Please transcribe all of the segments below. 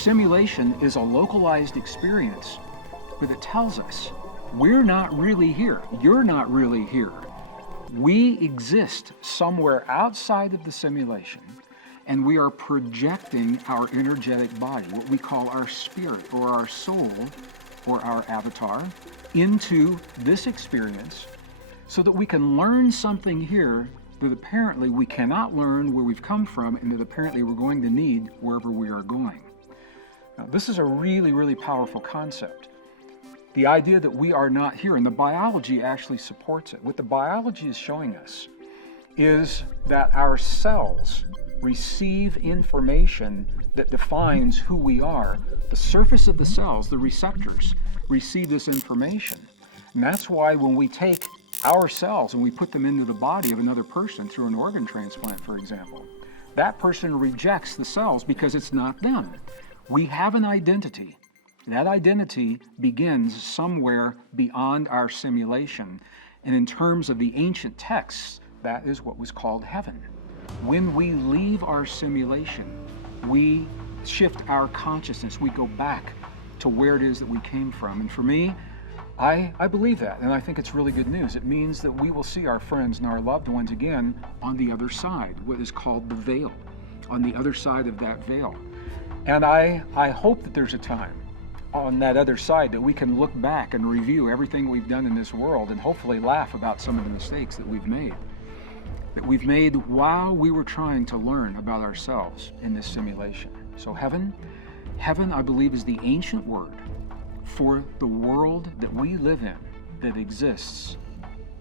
simulation is a localized experience, but it tells us we're not really here. You're not really here. We exist somewhere outside of the simulation, and we are projecting our energetic body, what we call our spirit or our soul or our avatar, into this experience so that we can learn something here that apparently we cannot learn where we've come from and that apparently we're going to need wherever we are going. Now, this is a really, really powerful concept. The idea that we are not here, and the biology actually supports it. What the biology is showing us is that our cells receive information that defines who we are. The surface of the cells, the receptors, receive this information. And that's why when we take our cells and we put them into the body of another person through an organ transplant, for example, that person rejects the cells because it's not them. We have an identity. That identity begins somewhere beyond our simulation. And in terms of the ancient texts, that is what was called heaven. When we leave our simulation, we shift our consciousness. We go back to where it is that we came from. And for me, I believe that, and I think it's really good news. It means that we will see our friends and our loved ones again on the other side, what is called the veil, on the other side of that veil. And I hope that there's a time on that other side that we can look back and review everything we've done in this world and hopefully laugh about some of the mistakes that we've made while we were trying to learn about ourselves in this simulation. So heaven, I believe, is the ancient word for the world that we live in that exists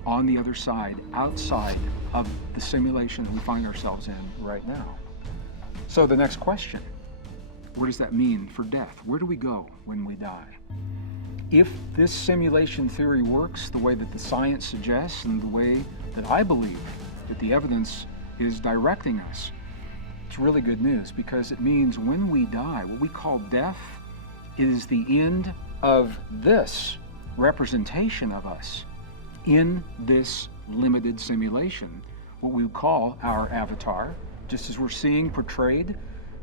on the other side, outside of the simulation that we find ourselves in right now. So the next question, what does that mean for death? Where do we go when we die? If this simulation theory works the way that the science suggests and the way that I believe that the evidence is directing us, it's really good news, because it means when we die, what we call death is the end of this representation of us in this limited simulation, what we call our avatar, just as we're seeing portrayed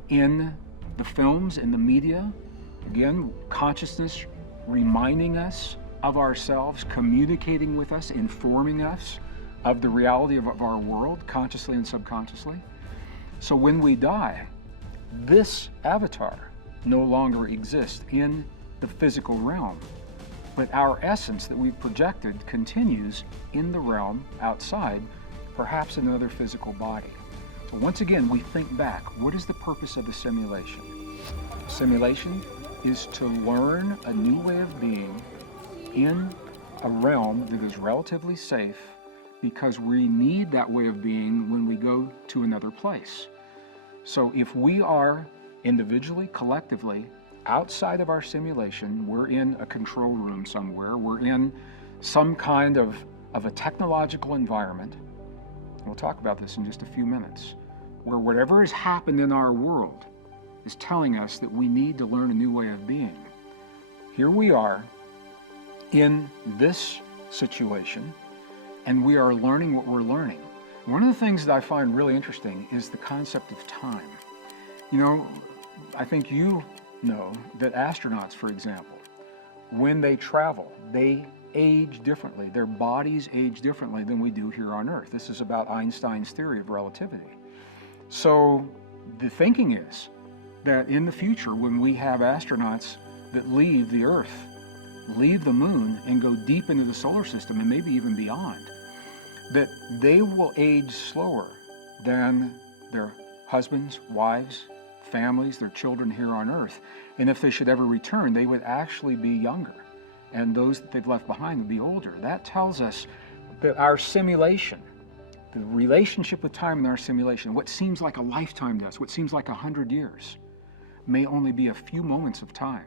in the films and the media. Again, consciousness reminding us of ourselves, communicating with us, informing us of the reality of our world, consciously and subconsciously. So when we die, this avatar no longer exists in the physical realm, but our essence that we've projected continues in the realm outside, perhaps in another physical body. So once again, we think back, what is the purpose of the simulation? Simulation is to learn a new way of being in a realm that is relatively safe, because we need that way of being when we go to another place. So if we are individually, collectively, outside of our simulation, we're in a control room somewhere, we're in some kind of a technological environment, we'll talk about this in just a few minutes, where whatever has happened in our world is telling us that we need to learn a new way of being. Here we are in this situation, and we are learning what we're learning. One of the things that I find really interesting is the concept of time. You know, I think you know that astronauts, for example, when they travel, they age differently. Their bodies age differently than we do here on Earth. This is about Einstein's theory of relativity. So the thinking is that in the future, when we have astronauts that leave the Earth, leave the moon, and go deep into the solar system, and maybe even beyond, that they will age slower than their husbands, wives, families, their children here on Earth. And if they should ever return, they would actually be younger, and those that they've left behind would be older. That tells us that our simulation, the relationship with time in our simulation, what seems like a lifetime to us, what seems like 100 years, may only be a few moments of time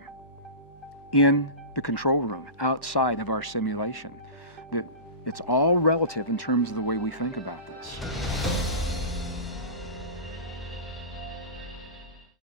in the control room, outside of our simulation. That it's all relative in terms of the way we think about this.